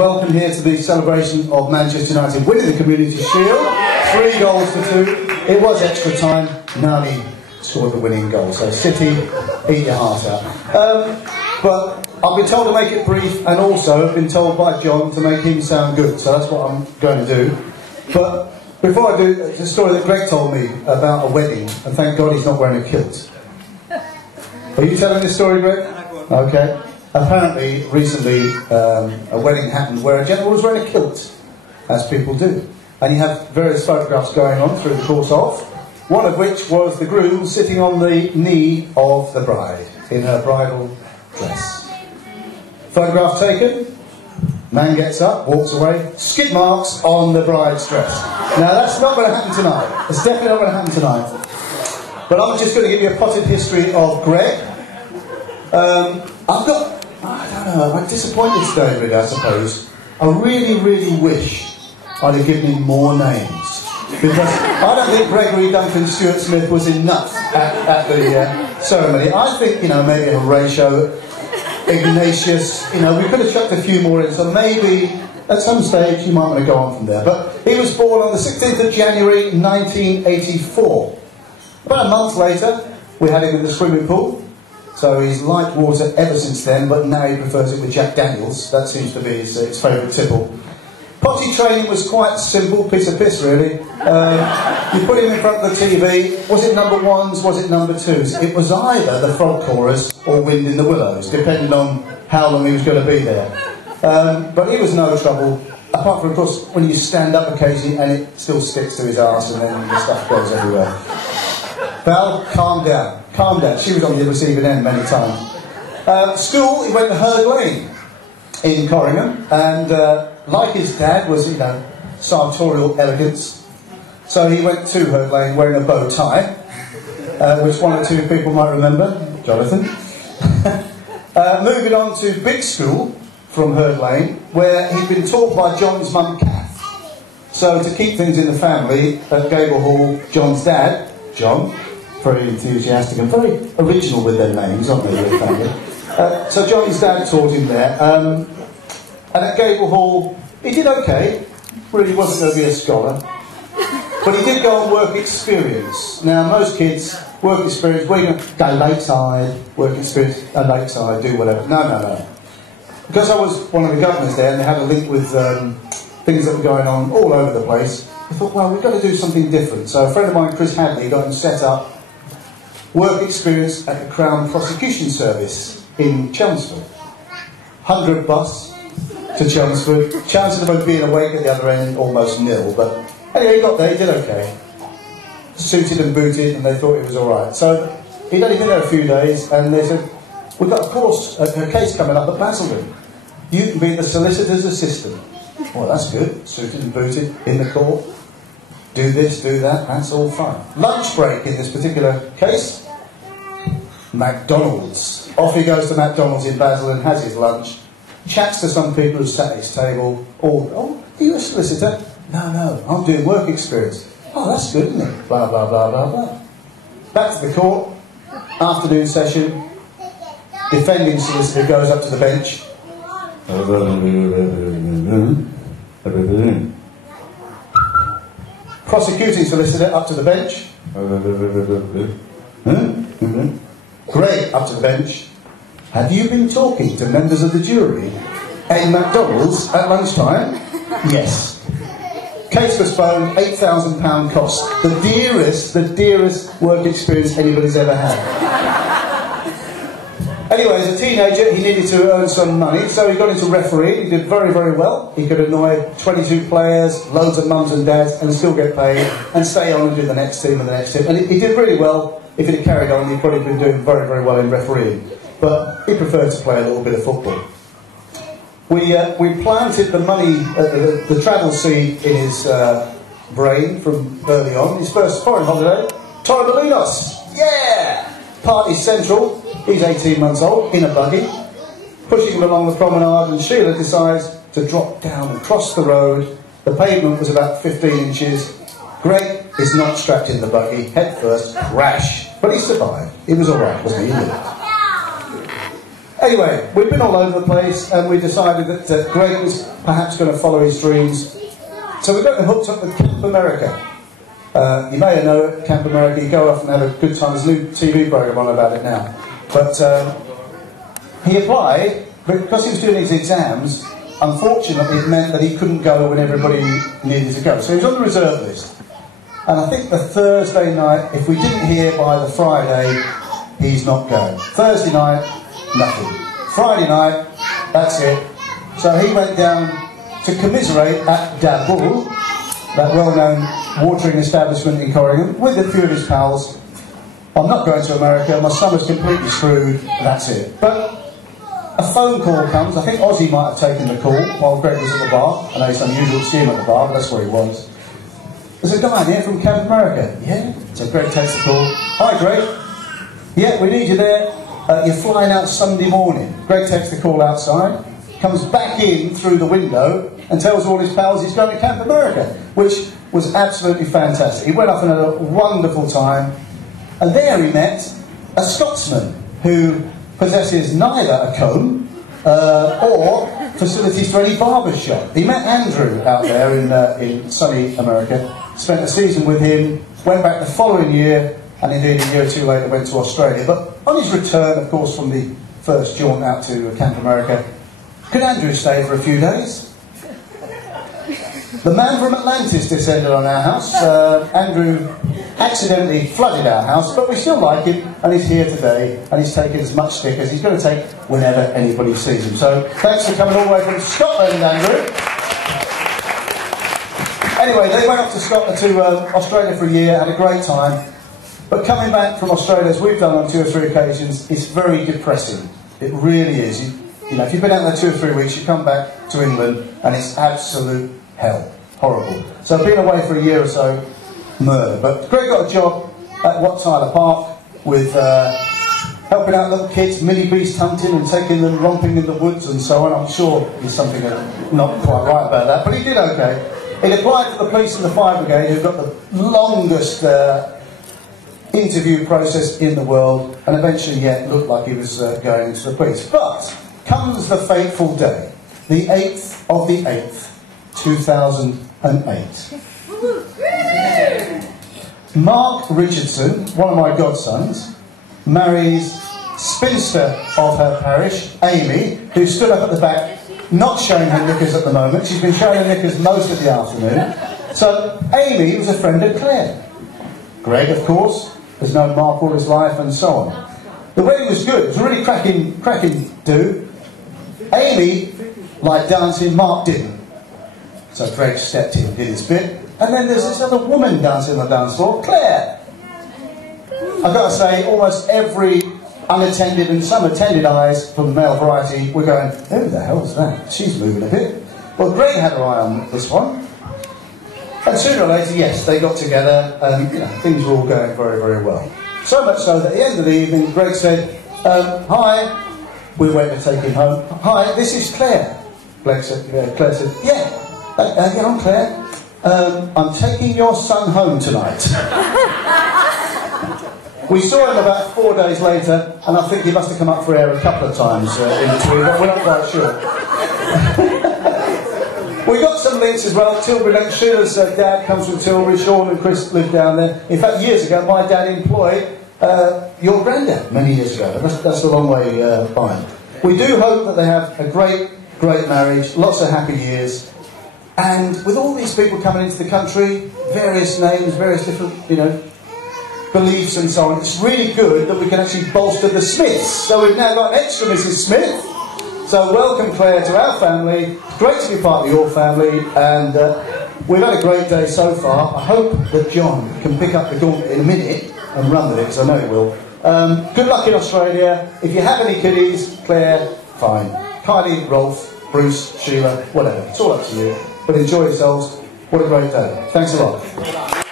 Welcome here to the celebration of Manchester United winning the Community Shield. 3 goals to 2. It was extra time. Nani scored the winning goal. So City, eat your heart out. But I've been told to make it brief, and also I've been told by John to make him sound good. So that's what I'm going to do. But before I do, it's a story that Greg told me about a wedding, and thank God he's not wearing a kilt. Are you telling this story, Greg? Okay. Apparently, recently, a wedding happened where a gentleman was wearing a kilt, as people do. And you have various photographs going on through the course of, one of which was the groom sitting on the knee of the bride, in her bridal dress. Photograph taken, man gets up, walks away, skid marks on the bride's dress. Now, that's not going to happen tonight. It's definitely not going to happen tonight. But I'm just going to give you a potted history of Greg. I don't know, I'm disappointed today, really, I suppose. I really, really wish I'd have given him more names. Because I don't think Gregory Duncan Stuart Smith was enough at the ceremony. I think, maybe Horatio, Ignatius, we could have chucked a few more in, so maybe at some stage you might want to go on from there. But he was born on the 16th of January 1984. About a month later, we had him in the swimming pool. So he's liked water ever since then, but now he prefers it with Jack Daniels. That seems to be his favourite tipple. Potty training was quite simple, piece of piss really. You put him in front of the TV, was it number 1s, was it number 2s? It was either the Frog Chorus or Wind in the Willows, depending on how long he was going to be there. But he was no trouble, apart from, of course, when you stand up occasionally and it still sticks to his arse and then the stuff goes everywhere. Val, calm down. Calm down. She was on the receiving end many times. School, he went to Herd Lane in Corringham, and like his dad was, sartorial elegance. So he went to Herd Lane wearing a bow tie, which 1 or 2 people might remember, Jonathan. Moving on to Big School from Herd Lane, where he'd been taught by John's mum, Kath. So to keep things in the family, at Gable Hall, John's dad, John, very enthusiastic and very original with their names, aren't they, their family? So John's dad taught him there. And at Gable Hall, he did okay. Really wasn't going to be a scholar. But he did go on work experience. Now, most kids, work experience, we're going to go lakeside, work experience, lakeside, do whatever. No. Because I was one of the governors there and they had a link with things that were going on all over the place, I thought, well, we've got to do something different. So a friend of mine, Chris Hadley, got him set up work experience at the Crown Prosecution Service in Chelmsford. 100 bus to Chelmsford. Chances of him being awake at the other end, almost nil. But anyway, he got there, he did okay. Suited and booted, and they thought it was all right. So he'd only been there a few days, and they said, we've got a case coming up at Basildon. You can be the solicitor's assistant. Well, that's good. Suited and booted, in the court. Do this, do that, that's all fine. Lunch break in this particular case. McDonald's. Off he goes to McDonald's in Basildon, has his lunch, chats to some people who sat at his table. Oh, are you a solicitor? No, I'm doing work experience. Oh, that's good, isn't it? Blah, blah, blah, blah, blah. Back to the court, afternoon session. Defending solicitor goes up to the bench. Prosecuting solicitor up to the bench. Greg up to the bench. Have you been talking to members of the jury at McDonald's at lunchtime? Yes. Case postponed, £8,000 cost. The dearest work experience anybody's ever had. Anyway, as a teenager, he needed to earn some money, so he got into refereeing. He did very, very well. He could annoy 22 players, loads of mums and dads, and still get paid, and stay on and do the next team and the next team. And he did really well. If he'd carried on, he'd probably been doing very, very well in refereeing. But he preferred to play a little bit of football. We planted the money, the travel seed in his brain from early on. His first foreign holiday, Torremolinos. Yeah! Party Central. He's 18 months old, in a buggy, pushing him along the promenade, and Sheila decides to drop down and cross the road. The pavement was about 15 inches. Greg is not strapped in the buggy, head first, crash. But he survived. He was all right, wasn't he? Anyway, we've been all over the place, and we decided that Greg was perhaps going to follow his dreams. So we got hooked up with Camp America. You may know it, Camp America. You go off and have a good time. There's a new TV programme on about it now. But he applied, but because he was doing his exams, unfortunately it meant that he couldn't go when everybody needed to go. So he was on the reserve list. And I think the Thursday night, if we didn't hear by the Friday, he's not going. Thursday night, nothing. Friday night, that's it. So he went down to commiserate at Dabul, that well-known watering establishment in Corrigan, with a few of his pals. I'm not going to America, my summer's completely screwed, that's it. But a phone call comes, I think Ozzy might have taken the call while Greg was at the bar. I know it's unusual to see him at the bar, but that's where he was. There's a guy here from Camp America. Yeah? So Greg takes the call. Hi Greg. Yeah, we need you there. You're flying out Sunday morning. Greg takes the call outside, comes back in through the window and tells all his pals he's going to Camp America, which was absolutely fantastic. He went off and had a wonderful time, and there he met a Scotsman who possesses neither a comb or facilities for any barber shop. He met Andrew out there in sunny America, spent a season with him, went back the following year, and indeed a year or two later went to Australia. But on his return, of course, from the first jaunt out to Camp America, could Andrew stay for a few days? The man from Atlantis descended on our house. Andrew accidentally flooded our house, but we still like him, and he's here today, and he's taken as much stick as he's going to take whenever anybody sees him. So thanks for coming all the way from Scotland, Andrew. Anyway, they went off to Scotland, to Australia for a year, had a great time. But coming back from Australia, as we've done on 2 or 3 occasions, it's very depressing. It really is. You know, if you've been out there 2 or 3 weeks, you come back to England, and it's absolute hell. Horrible. So I've been away for a year or so, murder. But Greg got a job at Wat Tyler Park with helping out little kids, mini beast hunting and taking them romping in the woods and so on. I'm sure there's something not quite right about that, but he did okay. He applied for the police and the fire brigade, who've got the longest interview process in the world, and eventually, yeah, it looked like he was going into the police. But comes the fateful day, the 8th of the 8th, 2008. Mark Richardson, one of my godsons, marries spinster of her parish, Amy, who stood up at the back, not showing her knickers at the moment. She's been showing her knickers most of the afternoon. So Amy was a friend of Claire. Greg, of course, has known Mark all his life, and so on. The wedding was good. It was a really cracking do. Amy liked dancing, Mark didn't. So Greg stepped in, did his bit. And then there's this other woman dancing on the dance floor, Claire. I've got to say, almost every unattended and some attended eyes from the male variety were going, who the hell's that? She's moving a bit. Well, Greg had her eye on this one. And sooner or later, yes, they got together, and you know, things were all going very, very well. So much so that at the end of the evening, Greg said, hi. We went to take him home. Hi, this is Claire. Claire said, yeah. Yeah, I'm Claire. I'm taking your son home tonight. We saw him about 4 days later, and I think he must have come up for air a couple of times in between, but we're not quite sure. We got some links as well. Tilbury links. Sheila's dad comes from Tilbury. Sean and Chris lived down there. In fact, years ago, my dad employed your granddad many years ago. That's a long way behind. We do hope that they have a great marriage, lots of happy years. And with all these people coming into the country, various names, various different, beliefs and so on, it's really good that we can actually bolster the Smiths. So we've now got an extra Mrs. Smith. So welcome, Claire, to our family. Great to be part of your family, and we've had a great day so far. I hope that John can pick up the gauntlet in a minute and run with it, because I know he will. Good luck in Australia. If you have any kiddies, Claire, fine. Kylie, Rolf, Bruce, Sheila, whatever. It's all up to you. But enjoy yourselves. What a great day. Thanks a lot.